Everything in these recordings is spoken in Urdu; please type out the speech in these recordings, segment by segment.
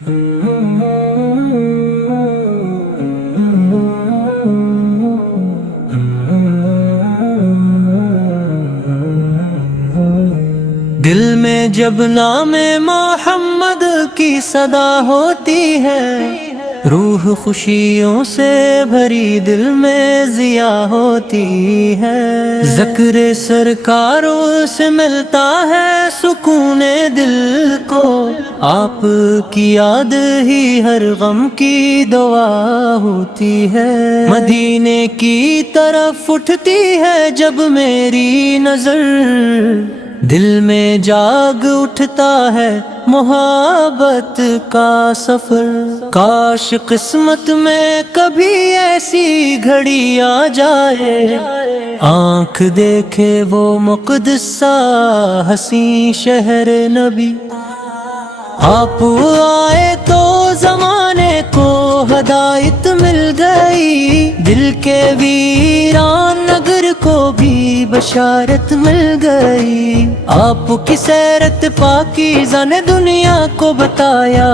دل میں جب نام محمد کی صدا ہوتی ہے، روح خوشیوں سے بھری دل میں ضیا ہوتی ہے۔ ذکر سرکاروں سے ملتا ہے سکون دل کو، آپ کی یاد ہی ہر غم کی دوا ہوتی ہے۔ مدینے کی طرف اٹھتی ہے جب میری نظر، دل میں جاگ اٹھتا ہے محبت کا سفر۔ کاش قسمت میں کبھی ایسی گھڑی آ جائے، آنکھ دیکھے وہ مقدسہ حسین شہر نبی۔ آپ آئے تو زمانے کو ہدایت مل گئی، دل کے ویران نگر کو بھی بشارت مل گئی۔ آپ کی سیرت پاکیزہ نے دنیا کو بتایا،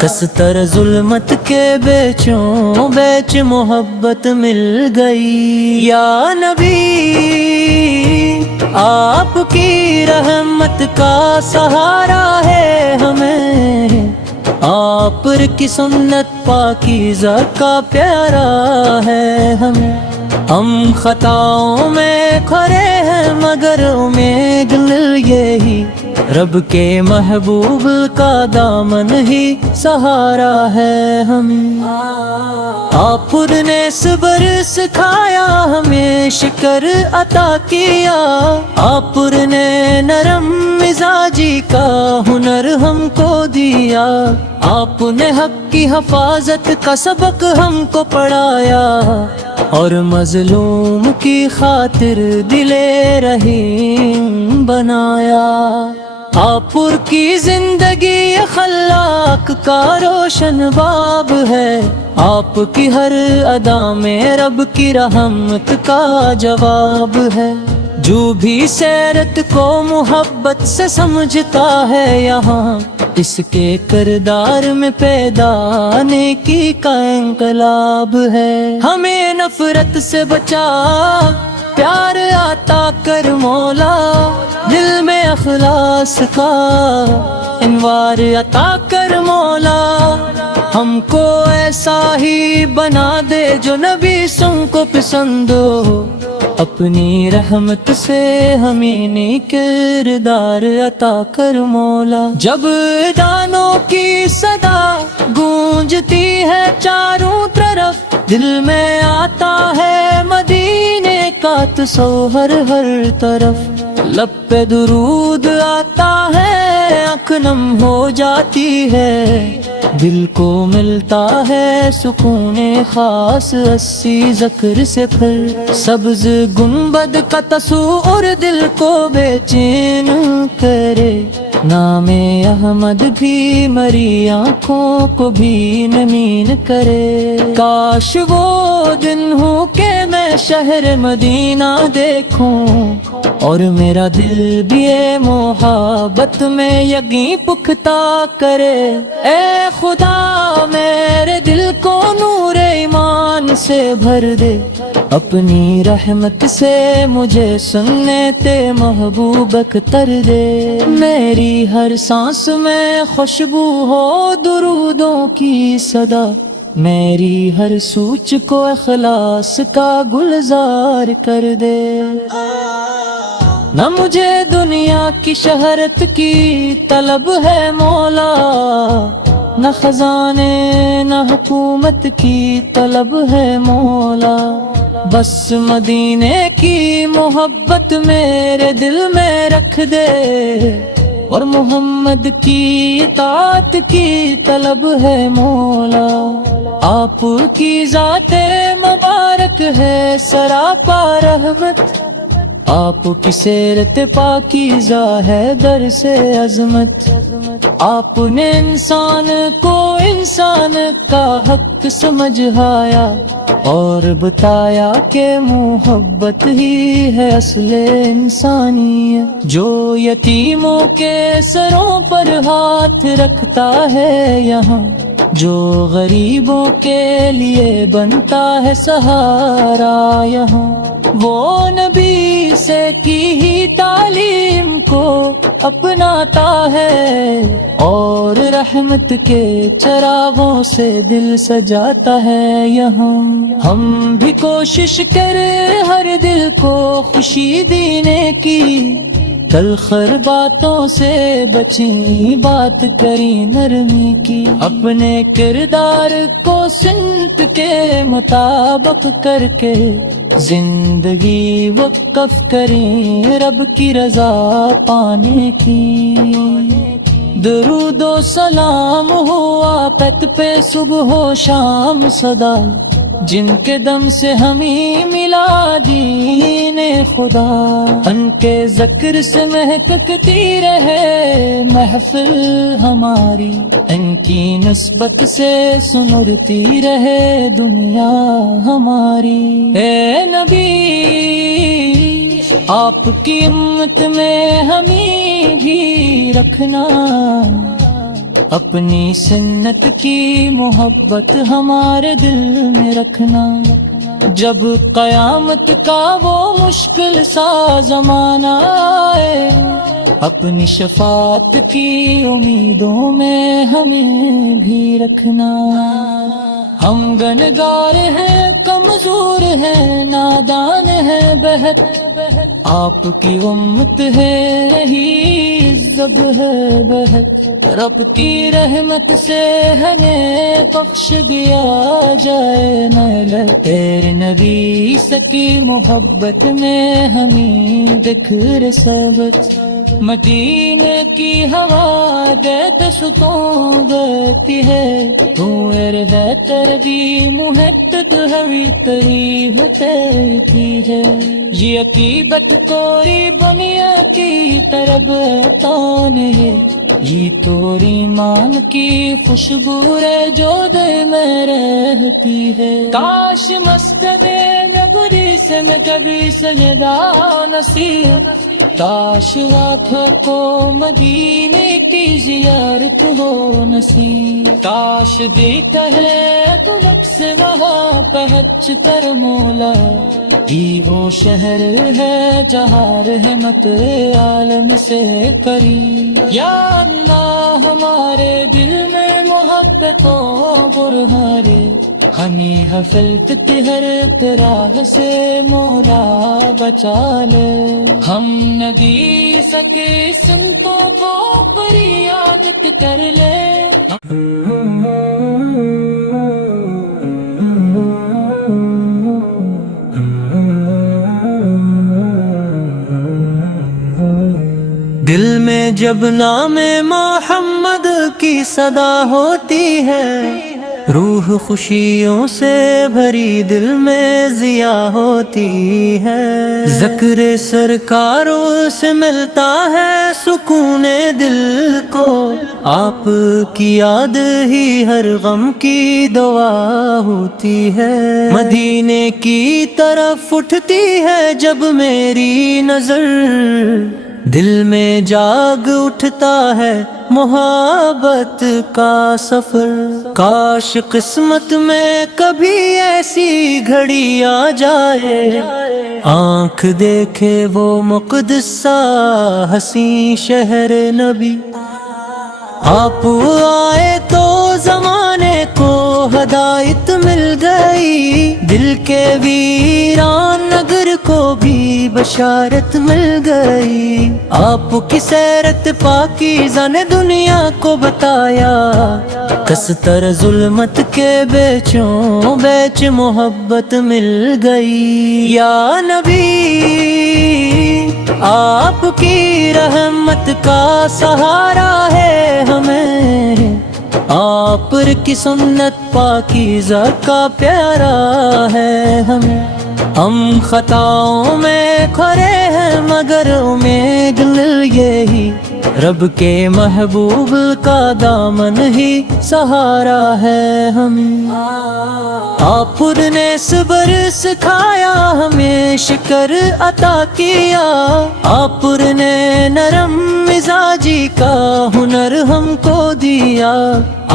کستر ظلمت کے بیچوں بیچ محبت مل گئی۔ یا نبی آپ کی رحمت کا سہارا ہے ہمیں، آپ کی سنت پاکیزہ کا پیارا ہے ہمیں۔ ہم خطاؤں میں کھرے ہیں مگر امید یہی، رب کے محبوب کا دامن ہی سہارا ہے ہمیں۔ آپ نے صبر سکھایا ہمیں شکر عطا کیا، آپ نے نرم مزاجی کا ہنر ہم کو دیا، آپ نے حق کی حفاظت کا سبق ہم کو پڑھایا، اور مظلوم کی خاطر دل رحیم بنایا۔ آپ کی زندگی اخلاق کا روشن باب ہے، آپ کی ہر ادا میں رب کی رحمت کا جواب ہے۔ جو بھی سیرت کو محبت سے سمجھتا ہے یہاں، اس کے کردار میں پیدا نیکی کا انقلاب ہے۔ ہمیں نفرت سے بچا پیار عطا کر مولا، دل میں اخلاص کا انوار عطا کر مولا۔ ہم کو ایسا ہی بنا دے جو نبی سن کو پسند ہو، اپنی رحمت سے ہمیں نیک کردار عطا کر مولا۔ جب دانوں کی صدا گونجتی ہے چاروں طرف، دل میں آتا ہے مدینے کا تصور ہر طرف۔ لب پہ درود آتا ہے آنکھ نم ہو جاتی ہے، دل کو ملتا ہے سکون خاص اسی ذکر سے پھر۔ سبز گنبد کا تصور دل کو بے چین کرے، نام احمد بھی مری آنکھوں کو بھی نمین کرے۔ کاش وہ دن ہو کہ میں شہر مدینہ دیکھوں، اور میرا دل بھی محبت میں یقین پختہ کرے۔ اے خدا میرے دل کو نور ایمان سے بھر دے، اپنی رحمت سے مجھے سنت محبوب اختر دے۔ میری ہر سانس میں خوشبو ہو درودوں کی صدا، میری ہر سوچ کو اخلاص کا گلزار کر دے۔ نہ مجھے دنیا کی شہرت کی طلب ہے مولا، نہ خزانے نہ حکومت کی طلب ہے مولا، بس مدینے کی محبت میرے دل میں رکھ دے، اور محمد کی اطاعت کی طلب ہے مولا۔ آپ کی ذات مبارک ہے سراپا رحمت، آپ کی سیرت پاکیزہ ہے در سے عظمت۔ آپ نے انسان کو انسان کا حق سمجھایا، اور بتایا کہ محبت ہی ہے اصل انسانیت، جو یتیموں کے سروں پر ہاتھ رکھتا ہے یہاں، جو غریبوں کے لیے بنتا ہے سہارا یہاں، وہ نبی سے کی ہی تعلیم کو اپناتا ہے، اور رحمت کے چراغوں سے دل سجاتا ہے یہاں۔ ہم بھی کوشش کریں ہر دل کو خوشی دینے کی، تلخر باتوں سے بچیں بات کریں نرمی کی، اپنے کردار کو سمت کے مطابق کر کے زندگی وقف کریں رب کی رضا پانے کی۔ درود و سلام ہو آفت پہ صبح و شام صدا، جن کے دم سے ہمیں ملا دین خدا، ان کے ذکر سے مہکتی رہے محفل ہماری، ان کی نسبت سے سنرتی رہے دنیا ہماری۔ اے نبی آپ کی امت میں ہمیں بھی رکھنا، اپنی سنت کی محبت ہمارے دل میں رکھنا، جب قیامت کا وہ مشکل سا زمانہ آئے، اپنی شفاعت کی امیدوں میں ہمیں بھی رکھنا۔ ہم گنہگار ہیں، کمزور ہیں، نادان ہیں بہت، آپ کی امت ہے ہی زب ہے بہت، رب کی رحمت سے ہمیں بخش دیا جائے نہ، تیرے نبی سکی محبت میں ہمیں بکھر سبت، مدینے کی ہوا دستوں گتی ہے، تو ارد بھی محتد ہوئی تری ہوتی ہے، یہ عقیدت کوئی بنیا کی طرف تان ہے، یہ تو ایمان کی خوشبو ہے جو دل میں رہتی ہے، کاش مسجد نبوی سے میں کبھی سجدہ نصیب، کاش آنکھوں کو مدینے کی زیارت ہو نصیب، کاش دیتا ہے تو نقص وہاں پہنچ کر مولا، یہ وہ شہر ہے جہاں رحمت عالم سے قریب، یا اللہ ہمارے دل میں محبتوں برہارے، ہمیں حفلت ہر طرح سے مولا بچا لے، ہم ندی سکے سنتوں کو فریاد کر لے۔ دل میں جب نام محمد کی صدا ہوتی ہے، روح خوشیوں سے بھری دل میں ضیا ہوتی ہے، ذکر سرکاروں سے ملتا ہے سکون دل کو، آپ کی یاد ہی ہر غم کی دوا ہوتی ہے، مدینے کی طرف اٹھتی ہے جب میری نظر، دل میں جاگ اٹھتا ہے محبت کا سفر، کاش قسمت میں کبھی ایسی گھڑی آ جائے، آنکھ دیکھے وہ مقدس سا حسین شہر نبی، آپ آئے تو زمانے کو ہدایت مل گئی، دل کے ویران نگر کو بھی بشارت مل گئی، آپ کی سیرت پاکیزہ نے دنیا کو بتایا، کستر ظلمت کے بیچوں بیچ محبت مل گئی، یا نبی آپ کی رحمت کا سہارا ہے ہمیں، آپ کی سنت پاکیزہ کا پیارا ہے ہمیں، ہم خطاؤں میں کھرے ہیں مگر امید مل یہی، رب کے محبوب کا دامن ہی سہارا ہے ہمیں۔ آپ نے صبر سکھایا ہمیں شکر عطا کیا، آپ نے نرم مزاجی کا ہنر ہم کو دیا،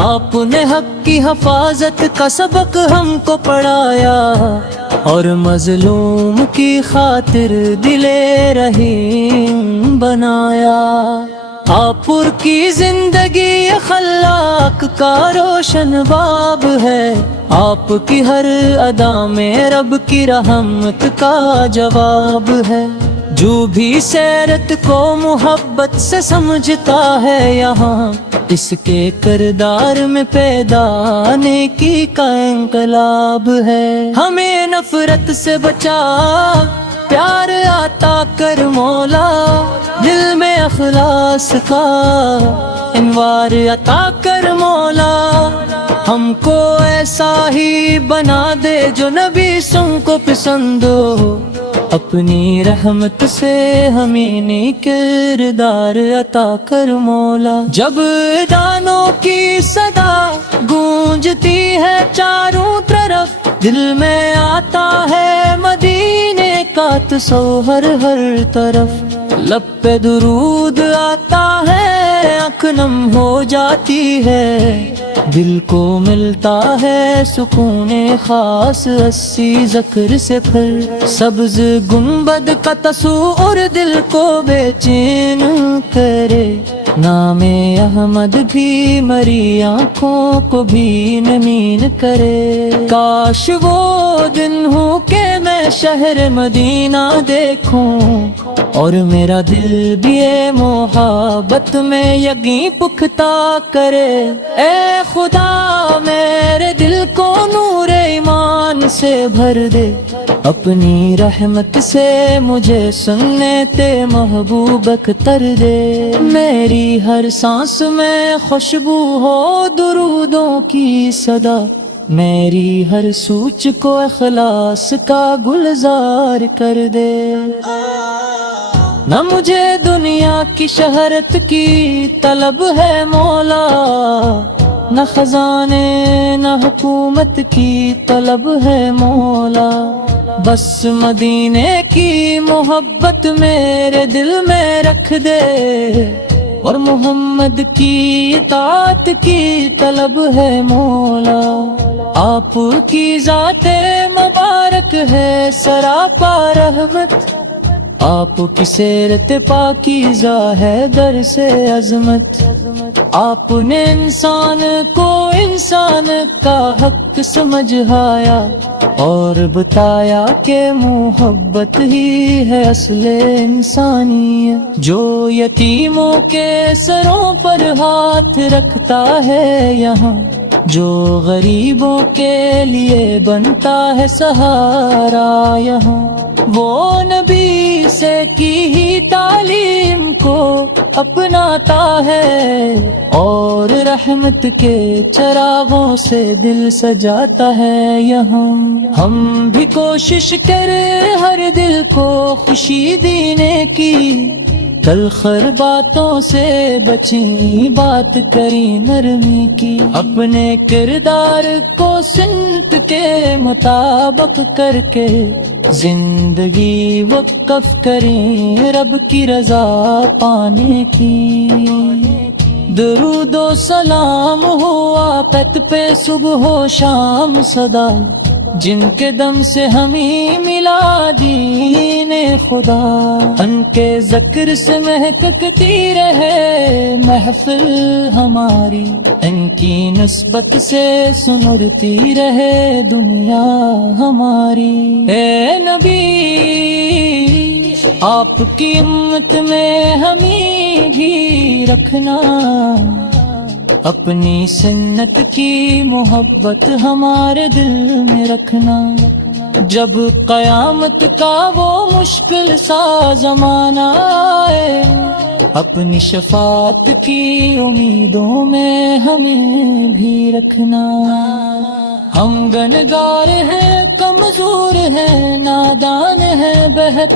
آپ نے حق کی حفاظت کا سبق ہم کو پڑھایا، اور مظلوم کی خاطر دل رحیم بنایا۔ آپ کی زندگی اخلاق کا روشن باب ہے، آپ کی ہر ادا میں رب کی رحمت کا جواب ہے۔ جو بھی سیرت کو محبت سے سمجھتا ہے یہاں، اس کے کردار میں پیدا نیکی کا انقلاب ہے۔ ہمیں نفرت سے بچا، پیار عطا کر مولا، دل میں اخلاص کا انوار عطا کر مولا، ہم کو ایسا ہی بنا دے جو نبی سن کو پسند ہو، اپنی رحمت سے ہمیں نیک کردار عطا کر مولا۔ جب دانوں کی صدا گونجتی ہے چاروں طرف، دل میں آتا ہے مدینے کا تصور ہر طرف، لب پہ درود آتا ہے آنکھ نم ہو جاتی ہے، دل کو ملتا ہے سکون خاص اسی ذکر سے پھر، سبز گنبد کا تصور دل کو بے چین کرے، نام احمد بھی مری آنکھوں کو بھی نمین کرے۔ کاش وہ دن ہو کہ میں شہر مدینہ دیکھوں، اور میرا دل بھی اے محبت میں یقین پختہ کرے۔ اے خدا میرے دل کو نور ایمان سے بھر دے، اپنی رحمت سے مجھے سنت محبوب اختر دے، میری ہر سانس میں خوشبو ہو درودوں کی صدا، میری ہر سوچ کو اخلاص کا گلزار کر دے۔ نہ مجھے دنیا کی شہرت کی طلب ہے مولا، نہ خزانے نہ حکومت کی طلب ہے مولا، بس مدینے کی محبت میرے دل میں رکھ دے، اور محمد کی اطاعت کی طلب ہے مولا۔ آپ کی ذات مبارک ہے سراپا رحمت، آپ کی سیرت پاکیزہ ہے در سے عظمت، آپ نے انسان کو انسان کا حق سمجھایا، اور بتایا کہ محبت ہی ہے اصل انسانیت، جو یتیموں کے سروں پر ہاتھ رکھتا ہے یہاں، جو غریبوں کے لیے بنتا ہے سہارا یہاں، وہ نبی سے کی ہی تعلیم کو اپناتا ہے، اور رحمت کے چراغوں سے دل سجاتا ہے یہاں۔ ہم بھی کوشش کریں ہر دل کو خوشی دینے کی، تلخر باتوں سے بچیں بات کریں نرمی کی، اپنے کردار کو سنت کے مطابق کر کے زندگی وقف کریں رب کی رضا پانے کی۔ درود و سلام ہو آپت پہ صبح و شام صدا، جن کے دم سے ہمیں ملا دین خدا، ان کے ذکر سے مہکتی رہے محفل ہماری، ان کی نسبت سے سنرتی رہے دنیا ہماری۔ اے نبی آپ کی امت میں ہمیں بھی رکھنا، اپنی سنت کی محبت ہمارے دل میں رکھنا، جب قیامت کا وہ مشکل سا زمانہ آئے، اپنی شفاعت کی امیدوں میں ہمیں بھی رکھنا۔ ہم گنہگار ہیں کمزور ہیں نادان ہیں بہت،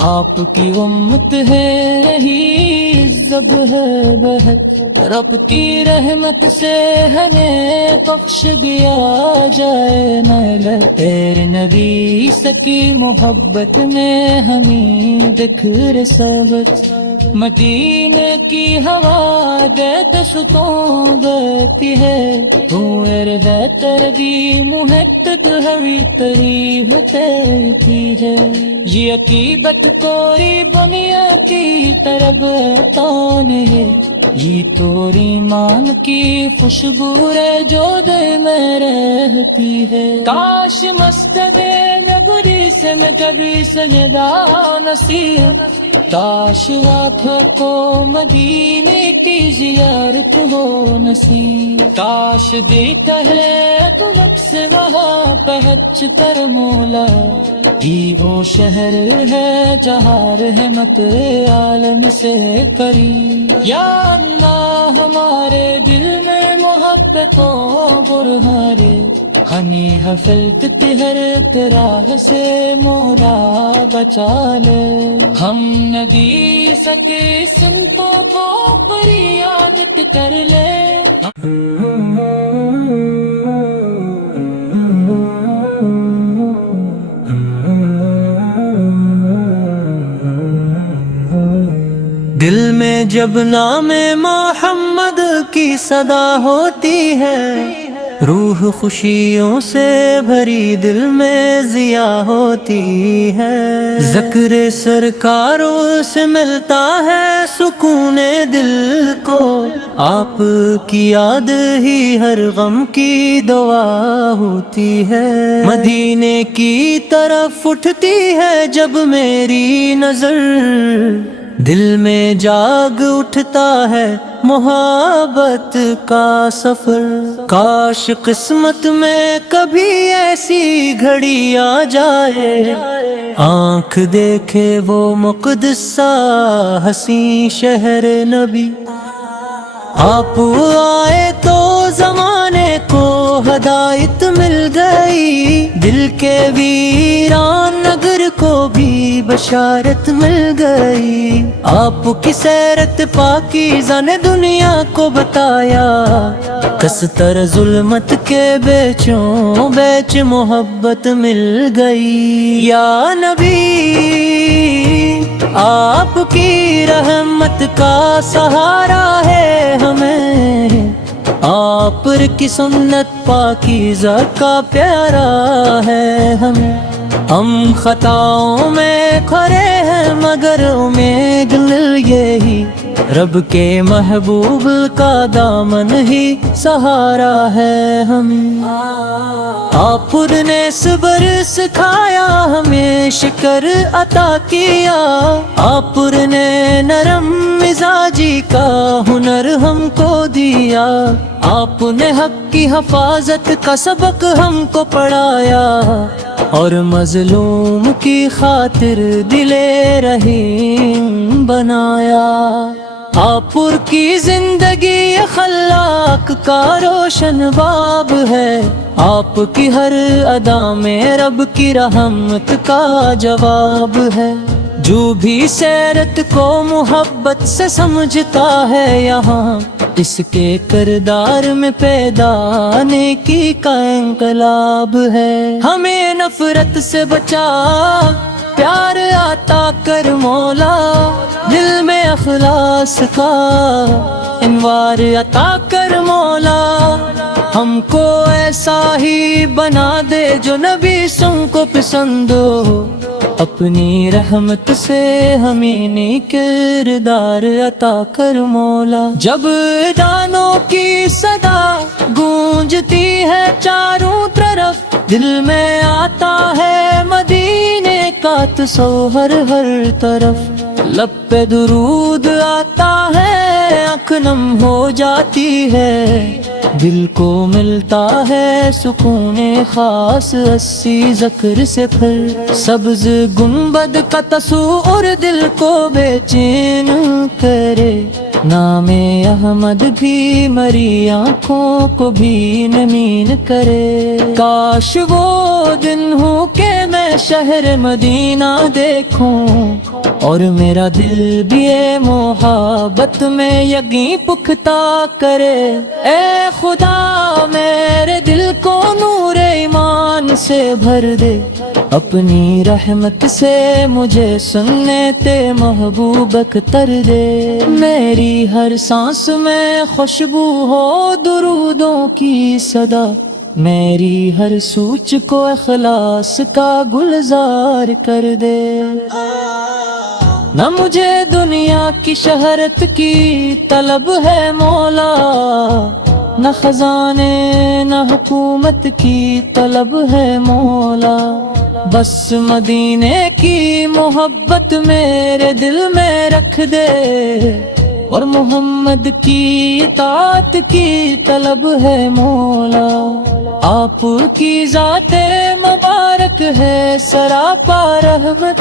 آپ کی امت ہے ہی زب ہے بہت، رب کی رحمت سے ہمیں بخش دیا جائے نہ تیرے نبی سکی محبت میں ہمیں بکھر سبت، مدینے کی ہوا دے دشتوں گتی ہے، تو ارد تردی محتد ہوئی تریب تیتی ہے، یہ عقیدت کوئی دنیا کی طرف تان ہے، یہ تو ایمان کی خوشبو ہے جو دل میں رہتی ہے، کاش مسجد نبوی سے میں کبھی سجدہ نصیب، کاش راتوں کو مدینے کی زیارت ہو نصیب، کاش دیکھا ہے تو نقص وہاں پہنچ کر مولا، یہ وہ شہر ہے جہاں رحمت عالم سے قریب، یا اللہ ہمارے دل میں محبتوں برہارے، ہمیں حفلت ہر طرح سے مولا بچا لے، ہم نبی سکے سنتوں کو فریاد کر لے۔ دل میں جب نام محمد کی صدا ہوتی ہے، روح خوشیوں سے بھری دل میں ضیا ہوتی ہے، ذکر سرکاروں سے ملتا ہے سکون دل کو، آپ کی یاد ہی ہر غم کی دوا ہوتی ہے، مدینے کی طرف اٹھتی ہے جب میری نظر، دل میں جاگ اٹھتا ہے محبت کا سفر، کاش قسمت میں کبھی ایسی گھڑی آ جائے، آنکھ دیکھے وہ مقدس سا حسین شہر نبی، آپ آئے تو زمانے کو ہدایت مل گئی، دل کے ویران نگر کو بھی بشارت مل گئی، آپ کی سیرت پاکیزہ نے دنیا کو بتایا، کستر ظلمت کے بیچوں بیچ محبت مل گئی، یا نبی آپ کی رحمت کا سہارا ہے ہمیں، آپ کی سنت پاکیزہ کا پیارا ہے ہم خطاؤں میں کھرے ہیں مگر امید یہی، رب کے محبوب کا دامن ہی سہارا ہے ہمیں، آپ نے صبر سکھایا ہمیں شکر عطا کیا، آپ نے نرم مزاجی کا ہنر ہم کو دیا، آپ نے حق کی حفاظت کا سبق ہم کو پڑھایا، اور مظلوم کی خاطر دل رحیم بنایا، آپ کی زندگی اخلاق کا روشن باب ہے، آپ کی ہر ادا میں رب کی رحمت کا جواب ہے، جو بھی سیرت کو محبت سے سمجھتا ہے یہاں، اس کے کردار میں پیدا نیکی کا انقلاب ہے، ہمیں نفرت سے بچا پیار عطا کر مولا، دل میں اخلاص کا انوار عطا کر مولا، ہم کو ایسا ہی بنا دے جو نبی سن کو پسند ہو، اپنی رحمت سے ہمیں نیک کردار عطا کر مولا، جب دانوں کی صدا گونجتی ہے چاروں طرف، دل میں آتا ہے مدینے کا تصور ہر طرف، لب پہ درود آتا ہے آنکھ نم ہو جاتی ہے، دل کو ملتا ہے سکون خاص اسی ذکر سے پھر، سبز گنبد کا تصور دل کو بے چین کرے، نام احمد بھی مری آنکھوں کو بھی نمین کرے۔ کاش وہ دن ہو کہ میں شہر مدینہ دیکھوں، اور میرا دل بھی محبت میں یقین پختہ کرے۔ اے خدا میرے دل کو نور ایمان سے بھر دے، اپنی رحمت سے مجھے سنت محبوب اختر دے۔ میری ہر سانس میں خوشبو ہو درودوں کی صدا، میری ہر سوچ کو اخلاص کا گلزار کر دے۔ نہ مجھے دنیا کی شہرت کی طلب ہے مولا، نہ خزانے نہ حکومت کی طلب ہے مولا، بس مدینے کی محبت میرے دل میں رکھ دے، اور محمد کی اطاعت کی طلب ہے مولا۔ آپ کی ذات مبارک ہے سراپا رحمت،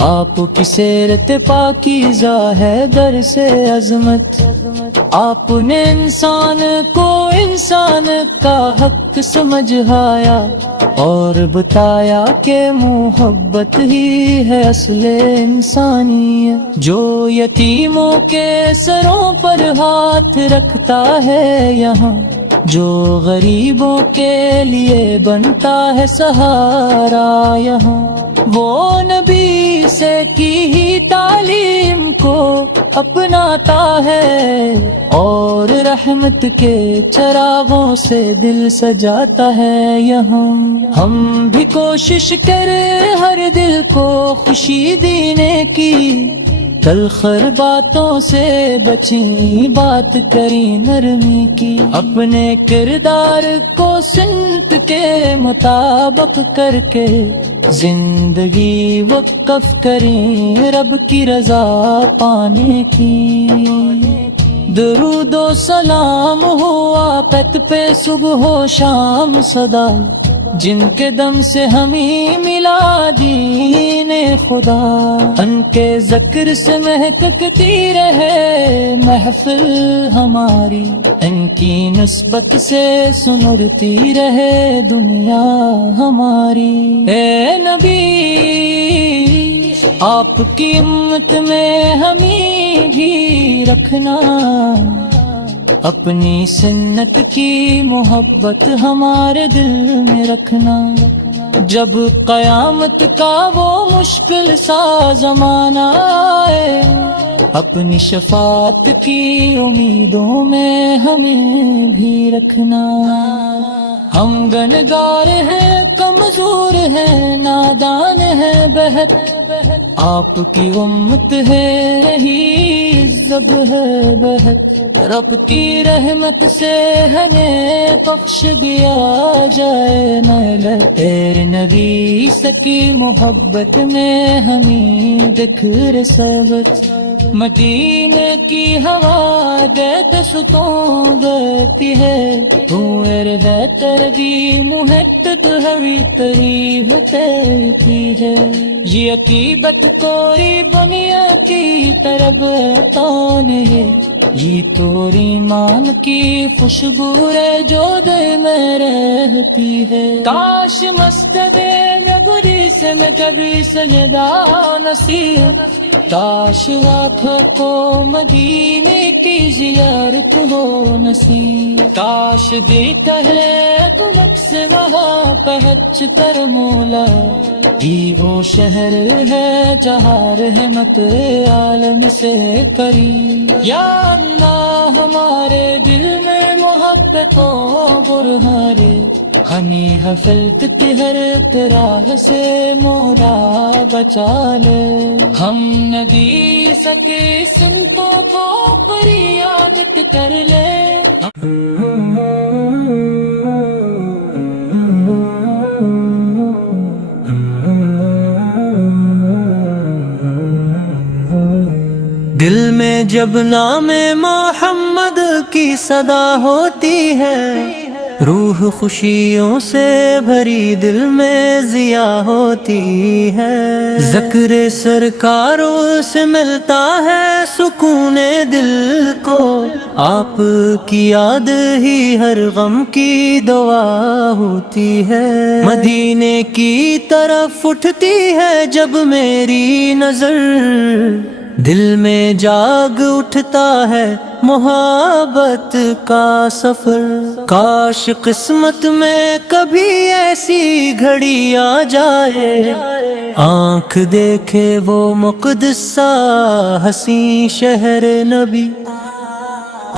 آپ کی سیرت پاکیزہ ہے در سے عظمت۔ آپ نے انسان کو انسان کا حق سمجھایا، اور بتایا کہ محبت ہی ہے اصل انسانیت۔ جو یتیموں کے سروں پر ہاتھ رکھتا ہے یہاں، جو غریبوں کے لیے بنتا ہے سہارا یہاں، وہ نبی سے کی ہی تعلیم کو اپناتا ہے، اور رحمت کے چراغوں سے دل سجاتا ہے یہاں۔ ہم بھی کوشش کریں ہر دل کو خوشی دینے کی، تلخر باتوں سے بچیں بات کریں نرمی کی، اپنے کردار کو سنت کے مطابق کر کے زندگی وقف کریں رب کی رضا پانے کی۔ درود و سلام ہو آقت پہ صبح و شام صدا، جن کے دم سے ہمیں ملا دین خدا، ان کے ذکر سے مہکتی رہے محفل ہماری، ان کی نسبت سے سنرتی رہے دنیا ہماری۔ اے نبی آپ کی امت میں ہمیں بھی رکھنا، اپنی سنت کی محبت ہمارے دل میں رکھنا۔ جب قیامت کا وہ مشکل سا زمانہ آئے، اپنی شفاعت کی امیدوں میں ہمیں بھی رکھنا۔ ہم گنہگار ہیں کمزور ہیں نادان ہیں بہت، آپ کی امت ہے ہی زب ہے بہت، رب کی رحمت سے ہمیں بخش دیا جائے نہ تیرے نبی سکی محبت میں ہمیں بکھر سبت۔ مدینے کی ہوا دستوں گتی ہے، میرے بہتر دی محتد ہوئی تریف دیتی ہے۔ یہ عقیبت کوئی دنیا کی طرف تون ہے، یہ تو ایمان کی خوشبو ہے جو دل میں رہتی ہے۔ کاش مسجد نبوی سے میں کبھی سجدہ نصیب، کاش آنکھوں کو مدینے کی زیارت ہو نصیب، کاش دیکھا ہے تو نقش وہاں پہنچ کر مولا، یہ وہ شہر ہے جہاں رحمت عالم سے قریب۔ یا اللہ ہمارے دل میں محبت و برہارے، ہمیں حفلت ہر طرح سے مولا بچا لے۔ ہم نبی سکے سنتوں کو فریادت کر لے۔ دل میں جب نام محمد کی صدا ہوتی ہے، روح خوشیوں سے بھری دل میں ضیا ہوتی ہے، ذکر سرکاروں سے ملتا ہے سکون دل کو، آپ کی یاد ہی ہر غم کی دوا ہوتی ہے، مدینے کی طرف اٹھتی ہے جب میری نظر، دل میں جاگ اٹھتا ہے محبت کا سفر، کاش قسمت میں کبھی ایسی گھڑی آ جائے، آنکھ دیکھے وہ مقدس سا حسین شہر نبی،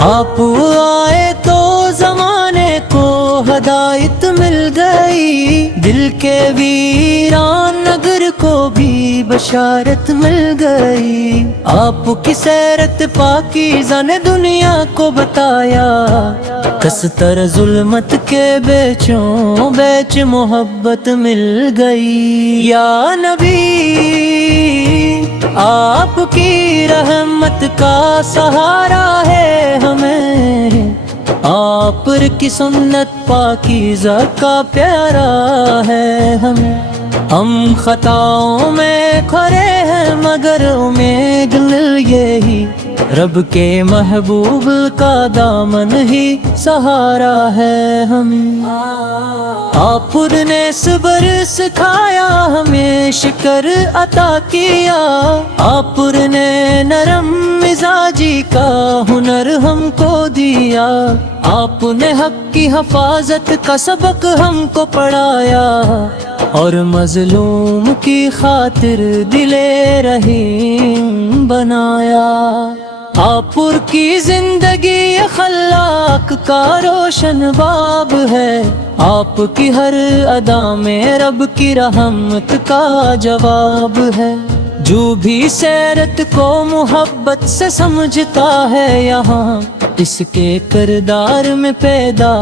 آپ آئے تو زمانے کو ہدایت مل گئی، دل کے ویران نگر کو بھی بشارت مل گئی، آپ کی سیرت پاکیزہ نے دنیا کو بتایا، کستر ظلمت کے بیچوں بیچ محبت مل گئی، یا نبی آپ کی رحمت کا سہارا ہے ہمیں، آپ کی سنت پاکیزہ کا پیارا ہے ہمیں، ہم خطاؤں میں کھرے ہیں مگر امید یہی، رب کے محبوب کا دامن ہی سہارا ہے ہمیں، آپ نے صبر سکھایا ہمیں شکر عطا کیا، آپ نے نرم مزاجی کا ہنر ہم کو دیا، آپ نے حق کی حفاظت کا سبق ہم کو پڑھایا، اور مظلوم کی خاطر دل رحیم بنایا، آپ کی زندگی اخلاق کا روشن باب ہے، آپ کی ہر ادا میں رب کی رحمت کا جواب ہے، جو بھی سیرت کو محبت سے سمجھتا ہے یہاں، اس کے کردار میں پیدا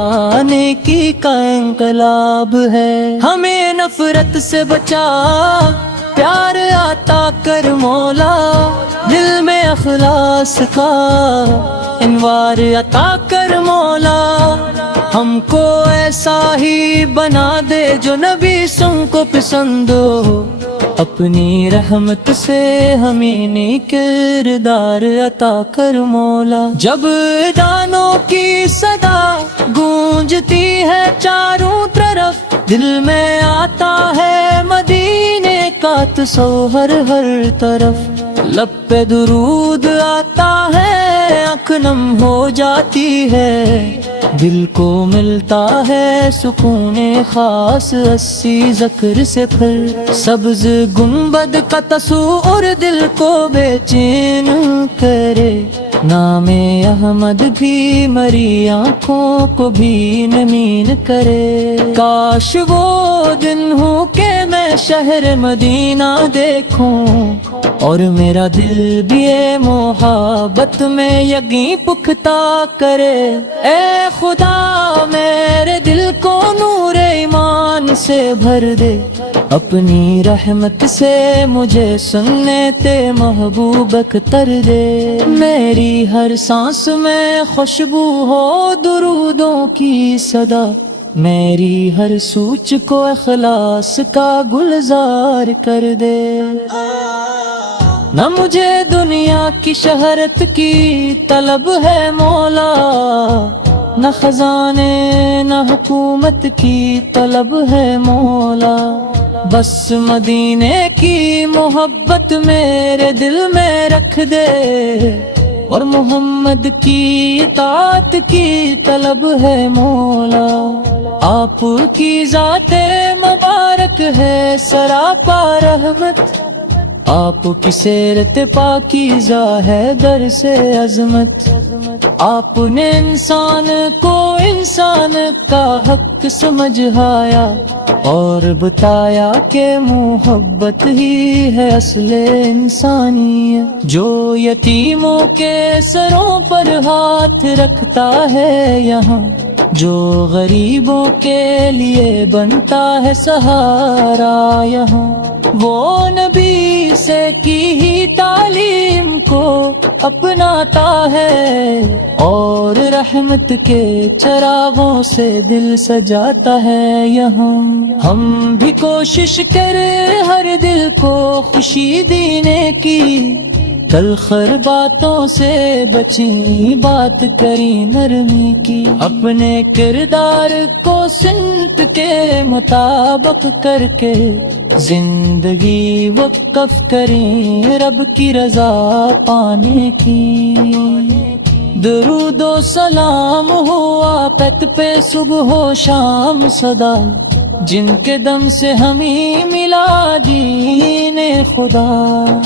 نیکی کا انقلاب ہے، ہمیں نفرت سے بچا پیار عطا کر مولا، دل میں اخلاص کا انوار عطا کر مولا، ہم کو ایسا ہی بنا دے جو نبی سن کو پسند ہو، اپنی رحمت سے ہمیں نیک کردار عطا کر مولا، جب دانوں کی صدا گونجتی ہے چاروں طرف، دل میں آتا ہے مدینے کا تصور ہر طرف، لب پہ درود آتا ہے آنکھ نم ہو جاتی ہے، دل کو ملتا ہے سکون خاص اسی ذکر سے، پھر سبز گنبد کا تصور دل کو بے چین کرے، نام احمد بھی مری آنکھوں کو بھی نمین کرے، کاش وہ دن ہو کہ میں شہر مدینہ دیکھوں، اور میرا دل بھی محبت میں یقین پختہ کرے، اے خدا میرے دل کو نور ایمان سے بھر دے، اپنی رحمت سے مجھے سنت محبوب اختر دے، میری ہر سانس میں خوشبو ہو درودوں کی صدا، میری ہر سوچ کو اخلاص کا گلزار کر دے، نہ مجھے دنیا کی شہرت کی طلب ہے مولا، نہ خزانے نہ حکومت کی طلب ہے مولا، بس مدینے کی محبت میرے دل میں رکھ دے، اور محمد کی اطاعت کی طلب ہے مولا، آپ کی ذات مبارک ہے سراپا رحمت، آپ کی سیرت پاکیزہ ہے در سے عظمت، آپ نے انسان کو انسان کا حق سمجھایا، اور بتایا کہ محبت ہی ہے اصل انسانیت، جو یتیموں کے سروں پر ہاتھ رکھتا ہے یہاں، جو غریبوں کے لیے بنتا ہے سہارا یہاں، وہ نبی سے کی ہی تعلیم کو اپناتا ہے، اور رحمت کے چراغوں سے دل سجاتا ہے یہاں۔ ہم بھی کوشش کریں ہر دل کو خوشی دینے کی، تلخر باتوں سے بچیں بات کریں نرمی کی، اپنے کردار کو سمت کے مطابق کر کے زندگی وقف کریں رب کی رضا پانے کی۔ درود و سلام ہو آپت پہ صبح و شام صدا، جن کے دم سے ہمیں ملا دین خدا،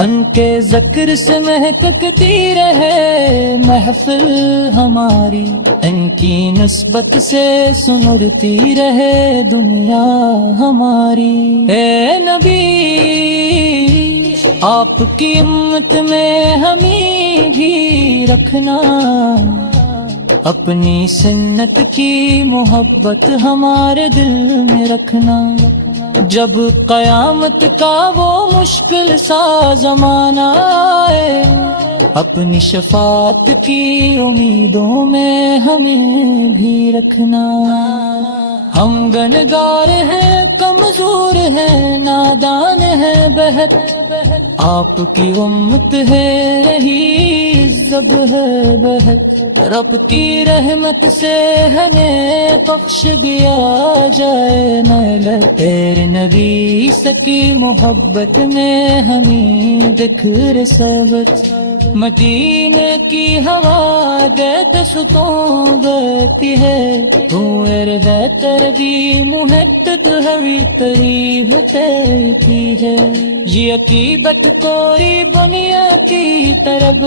ان کے ذکر سے مہکتی رہے محفل ہماری، ان کی نسبت سے سنرتی رہے دنیا ہماری۔ اے نبی آپ کی امت میں ہمیں بھی رکھنا، اپنی سنت کی محبت ہمارے دل میں رکھنا، جب قیامت کا وہ مشکل سا زمانہ آئے، اپنی شفاعت کی امیدوں میں ہمیں بھی رکھنا۔ ہم گنہگار ہیں، کمزور ہیں، نادان ہیں بہت، آپ کی امت ہے ہی عزت ہے بہت، رب کی رحمت سے ہمیں بخش دیا جائے نہ تیرے نبی سکی محبت میں ہمیں دکھر سبت، مدینے کی ہوا دیت ستوں گتی ہے، تو ارد تردی محتد ہوئی تریف تیتی ہے، یہ عقیبت کوئی بنیا کی طرف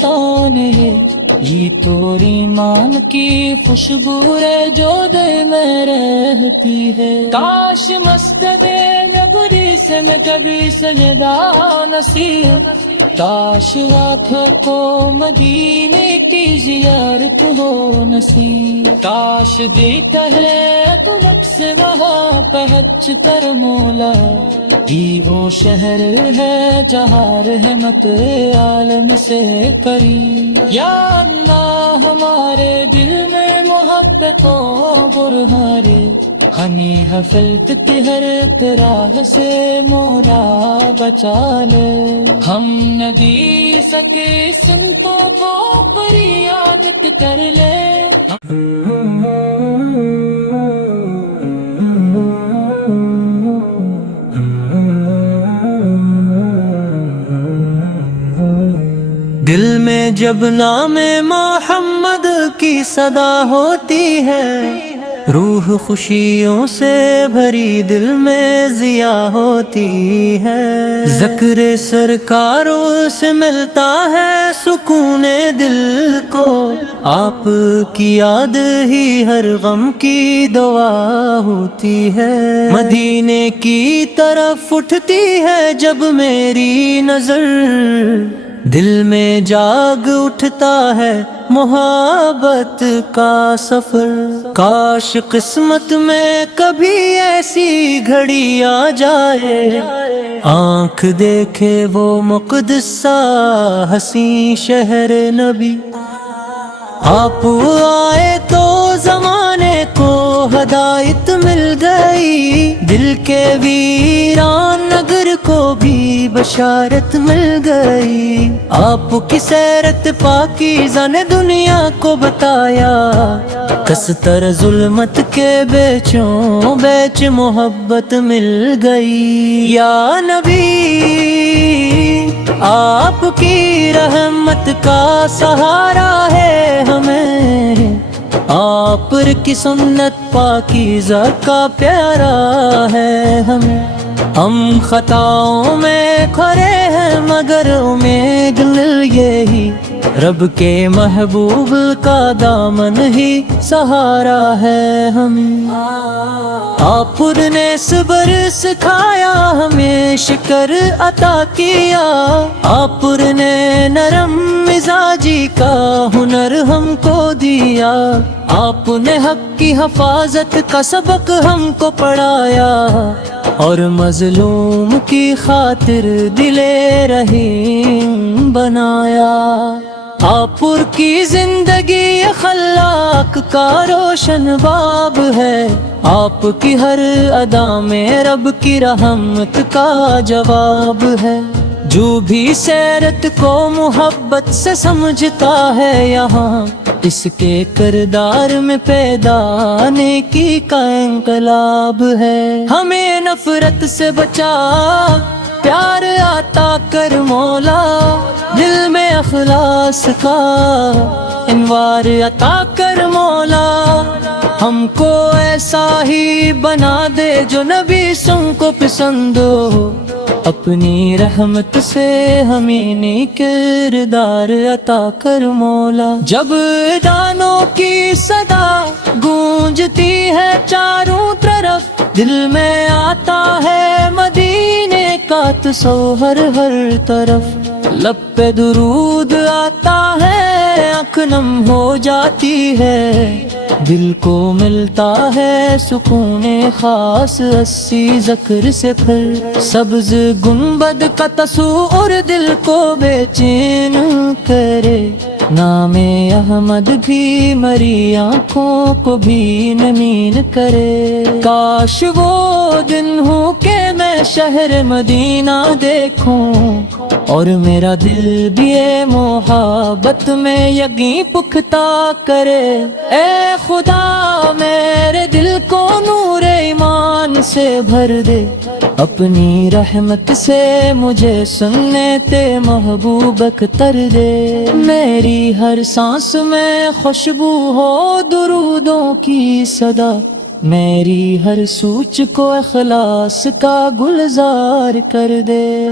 تون ہے، یہ تو ایمان کی خوشبو ہے جو دل میں رہتی ہے، کاش مسجد نبوی سے میں کبھی سجدہ نصیب، کاش آنکھوں کو مدینے کی زیارت ہو نصیب، کاش دیکھا ہے تو نقص وہاں پہنچ کر مولا، یہ وہ شہر ہے جہاں رحمت عالم سے قریب، یا اللہ ہمارے دل میں محبتوں برہارے، ہنی حفلت کی ہر طرح سے مولا بچا لے، ہم نہ دی سکے سنتوں کو پر یاد کر لے۔ دل میں جب نام محمد کی صدا ہوتی ہے، روح خوشیوں سے بھری دل میں ضیا ہوتی ہے، ذکر سرکاروں سے ملتا ہے سکون دل کو، آپ کی یاد ہی ہر غم کی دوا ہوتی ہے، مدینے کی طرف اٹھتی ہے جب میری نظر، دل میں جاگ اٹھتا ہے محبت کا سفر، کاش قسمت میں کبھی ایسی گھڑی آ جائے، آنکھ دیکھے وہ مقدس سا حسین شہر نبی، آپ آئے تو زمانے کو ہدایت مل گئی، دل کے ویران نگر کو بھی بشارت مل گئی، آپ کی سیرت پاکیزہ نے دنیا کو بتایا، کستر ظلمت کے بیچوں بیچ محبت مل گئی، یا نبی آپ کی رحمت کا سہارا ہے ہمیں، آپ کی سنت پاکیزہ کا پیارا ہے ہمیں، ہم خطاؤں میں کھرے ہیں مگر امید یہی رب کے محبوب کا دامن ہی سہارا ہے ہمیں۔ آپ نے صبر سکھایا ہمیں شکر عطا کیا، آپ نے نرم مزاجی کا ہنر ہم کو دیا، آپ نے حق کی حفاظت کا سبق ہم کو پڑھایا، اور مظلوم کی خاطر دل رحیم بنایا۔ آپ کی زندگی اخلاق کا روشن باب ہے، آپ کی ہر ادا میں رب کی رحمت کا جواب ہے۔ جو بھی سیرت کو محبت سے سمجھتا ہے یہاں، اس کے کردار میں پیدا نیکی کا انقلاب ہے۔ ہمیں نفرت سے بچا، پیار عطا کر مولا، دل میں اخلاص کا انوار عطا کر مولا، ہم کو ایسا ہی بنا دے جو نبی سن کو پسند ہو، اپنی رحمت سے ہمیں نیک کردار عطا کر مولا۔ جب دانوں کی صدا گونجتی ہے چاروں طرف، دل میں آتا ہے مدینے کا تصور ہر طرف، لب پہ درود آتا ہے آنکھ نم ہو جاتی ہے، دل کو ملتا ہے سکون خاص اسی ذکر سے پھر، سبز گنبد کا تصور دل کو بے چین کرے، نام احمد بھی مری آنکھوں کو بھی نمین کرے۔ کاش وہ دن ہو کہ میں شہر مدینہ دیکھوں، اور میرا دل بھی اے محبت میں یقین پختہ کرے۔ اے خدا میرے دل کو نور ایمان سے بھر دے، اپنی رحمت سے مجھے سنت محبوب اختر دے، میری ہر سانس میں خوشبو ہو درودوں کی صدا، میری ہر سوچ کو اخلاص کا گلزار کر دے۔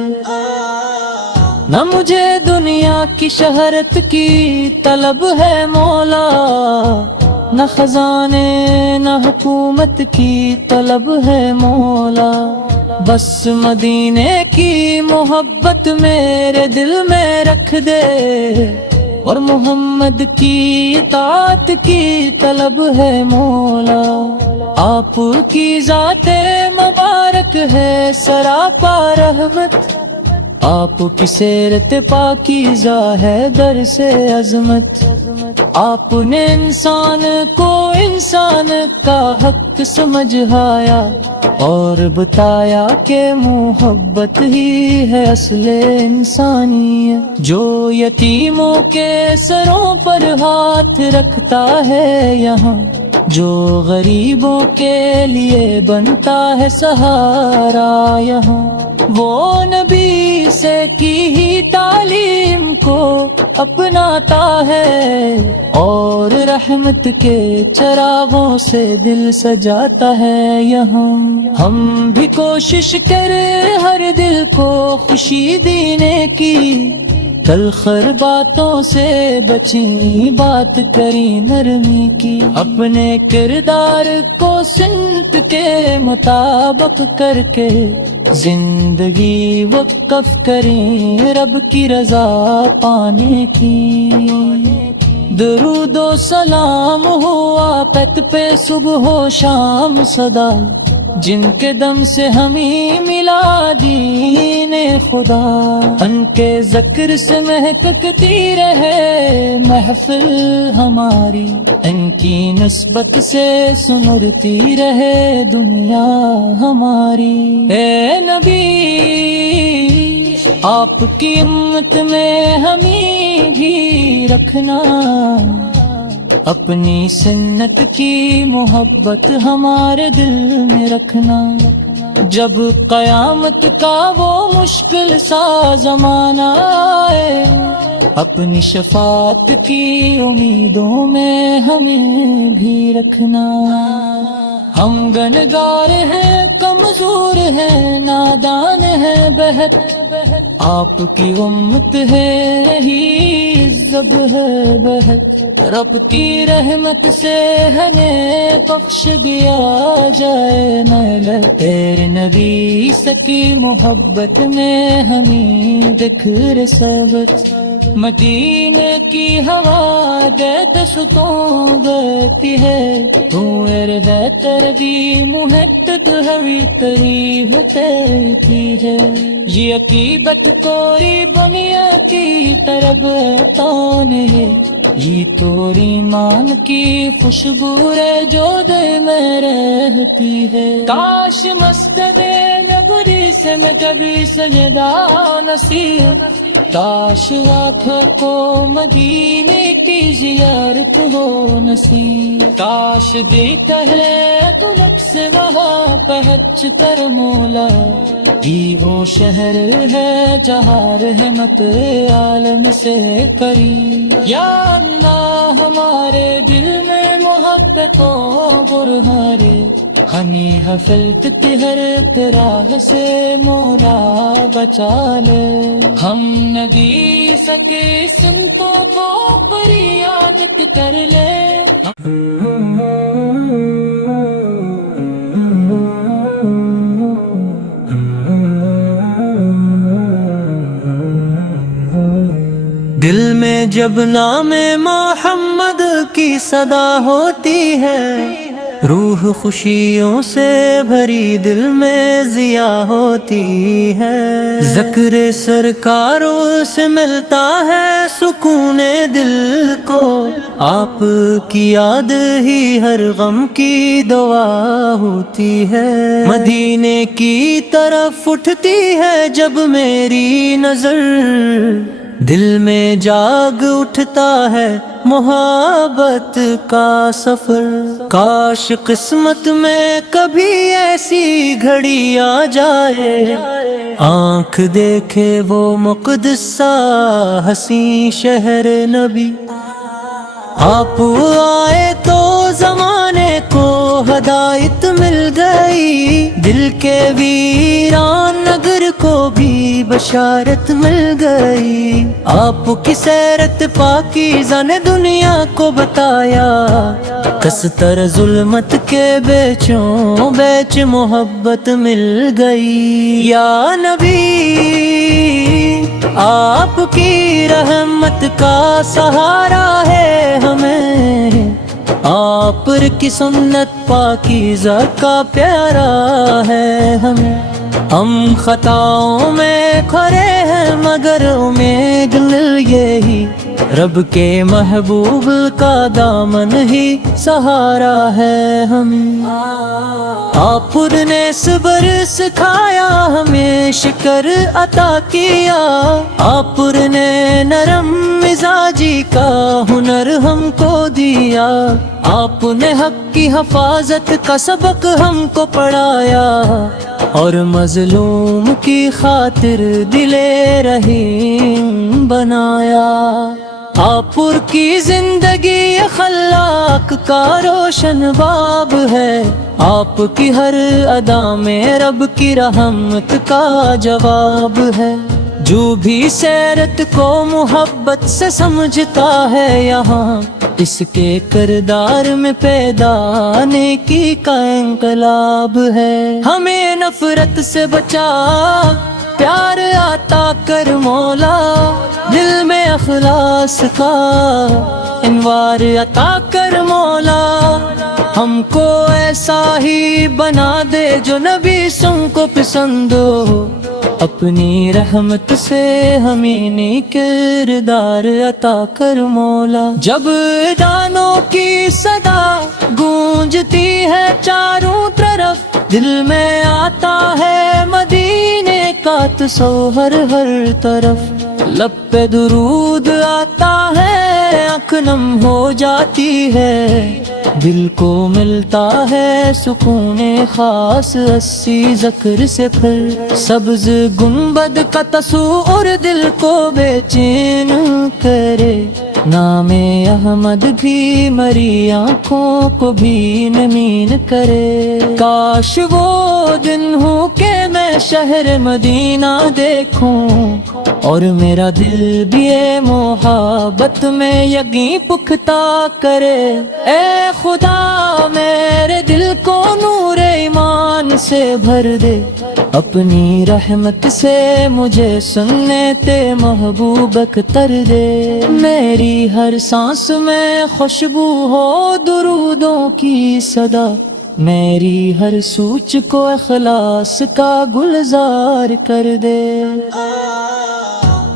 نہ مجھے دنیا کی شہرت کی طلب ہے مولا، نہ خزانے نہ حکومت کی طلب ہے مولا، بس مدینے کی محبت میرے دل میں رکھ دے، اور محمد کی اطاعت کی طلب ہے مولا۔ آپ کی ذات مبارک ہے سراپا رحمت، آپ کی سیرت پاکیزہ ہے در سے عظمت، آپ نے انسان کو انسان کا حق سمجھایا، اور بتایا کہ محبت ہی ہے اصل انسانیت، جو یتیموں کے سروں پر ہاتھ رکھتا ہے یہاں، جو غریبوں کے لیے بنتا ہے سہارا یہاں، وہ نبی سے کی ہی تعلیم کو اپناتا ہے، اور رحمت کے چراغوں سے دل سجاتا ہے یہاں۔ ہم بھی کوشش کریں ہر دل کو خوشی دینے کی، تلخر باتوں سے بچیں بات کریں نرمی کی، اپنے کردار کو سمت کے مطابق کر کے زندگی وقف کریں رب کی رضا پانے کی۔ درود و سلام ہو آفت پہ صبح و شام صدا، جن کے دم سے ہمیں ملا دین خدا، ان کے ذکر سے مہکتی رہے محفل ہماری، ان کی نسبت سے سنرتی رہے دنیا ہماری۔ اے نبی آپ کی امت میں ہمیں بھی رکھنا، اپنی سنت کی محبت ہمارے دل میں رکھنا، جب قیامت کا وہ مشکل سا زمانہ آئے، اپنی شفاعت کی امیدوں میں ہمیں بھی رکھنا۔ ہم گنہگار ہیں کمزور ہیں نادان ہیں بہت، آپ کی امت ہے ہی زب ہے بہت رب کی رحمت سے ہمیں بخش دیا جائے نہ تیرے نبی سکی محبت میں ہمیں بکھر سبت مدینے کی ہوا دستوں گتی ہے تو ارد تردی محتد ہوئی تریف تیتی ہے یہ عقیبت کوئی بنیا کی طرف تان ہے یہ توری ایمان کی خوشبو ہے جو دل میں رہتی ہے کاش مسجد نبوی سے میں کبھی سجدہ نصیب کاش آنکھوں کو مدینے کی زیارت ہو نصیب کاش دیکھا ہے تو لک سے وہاں پہنچ کر مولا یہ وہ شہر ہے جہاں رحمت عالم سے قریب یا اللہ ہمارے دل میں محبتوں برہارے ہمیں حفلت کی ہر طرح سے مولا بچا لے ہم نہ دی سکے سنتوں کو فریاد کر لے دل میں جب نام محمد کی صدا ہوتی ہے روح خوشیوں سے بھری دل میں ضیا ہوتی ہے ذکر سرکاروں سے ملتا ہے سکون دل کو آپ کی یاد ہی ہر غم کی دوا ہوتی ہے مدینے کی طرف اٹھتی ہے جب میری نظر دل میں جاگ اٹھتا ہے محبت کا سفر کاش قسمت میں کبھی ایسی گھڑی آ جائے آنکھ دیکھے وہ مقدسہ حسین شہر نبی آپ آئے تو زمانے کو ہدایت مل گئی دل کے ویران نگر کو بھی بشارت مل گئی آپ کی سیرت پاکیزہ نے دنیا کو بتایا کستر ظلمت کے بیچوں بیچ محبت مل گئی یا نبی آپ کی رحمت کا سہارا ہے ہمیں آپ کی سنت پاکیزہ کا پیارا ہے ہم خطاؤں میں کھرے ہیں مگر امید یہی رب کے محبوب کا دامن ہی سہارا ہے آپ نے صبر سکھایا ہمیں شکر عطا کیا آپ نے نرم مزاجی کا ہنر ہم کو دیا آپ نے حق کی حفاظت کا سبق ہم کو پڑھایا اور مظلوم کی خاطر دل رحیم بنایا آپ کی زندگی اخلاق کا روشن باب ہے آپ کی ہر ادا میں رب کی رحمت کا جواب ہے جو بھی سیرت کو محبت سے سمجھتا ہے یہاں اس کے کردار میں پیدا نیکی کا انقلاب ہے ہمیں نفرت سے بچا پیار عطا کر مولا دل میں اخلاص کا انوار عطا کر مولا ہم کو ایسا ہی بنا دے جو نبی سن کو پسند ہو اپنی رحمت سے ہمیں نیک کردار عطا کر مولا جب دانوں کی صدا گونجتی ہے چاروں طرف دل میں آتا ہے مدینے کا تصور ہر طرف لب پہ درود آتا ہے آنکھ نم ہو جاتی ہے دل کو ملتا ہے سکون خاص اسی ذکر سے پھر سبز گنبد کا تصور دل کو بے چین کرے نام احمد بھی مری آنکھوں کو بھی نمین کرے کاش وہ دن ہو کہ میں میں شہر مدینہ دیکھوں اور میرا دل بھی محبت میں یقین پختہ کرے۔ اے خدا میرے دل کو نور ایمان سے بھر دے، اپنی رحمت سے مجھے سنت محبوب اختر دے۔ میری ہر سانس میں خوشبو ہو درودوں کی صدا، میری ہر سوچ کو اخلاص کا گلزار کر دے۔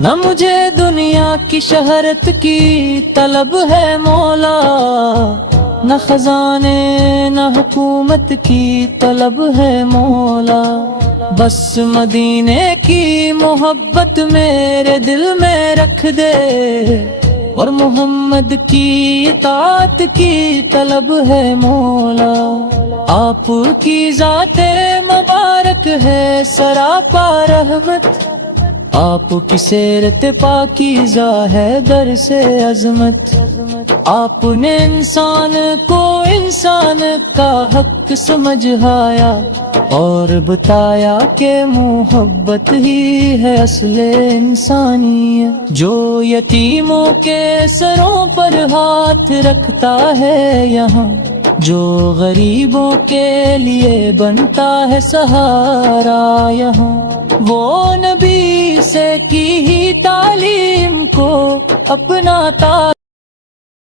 نہ مجھے دنیا کی شہرت کی طلب ہے مولا، نہ خزانے نہ حکومت کی طلب ہے مولا، بس مدینے کی محبت میرے دل میں رکھ دے، اور محمد کی اطاعت کی طلب ہے مولا۔ آپ کی ذات مبارک ہے سراپا رحمت، آپ کی سیرت پاکیزہ ہے در سے عظمت، آپ نے انسان کو انسان کا حق سمجھایا اور بتایا کہ محبت ہی ہے اصل انسانیت۔ جو یتیموں کے سروں پر ہاتھ رکھتا ہے یہاں، جو غریبوں کے لیے بنتا ہے سہارا یہاں، وہ نبی سے کی ہی تعلیم کو اپناتا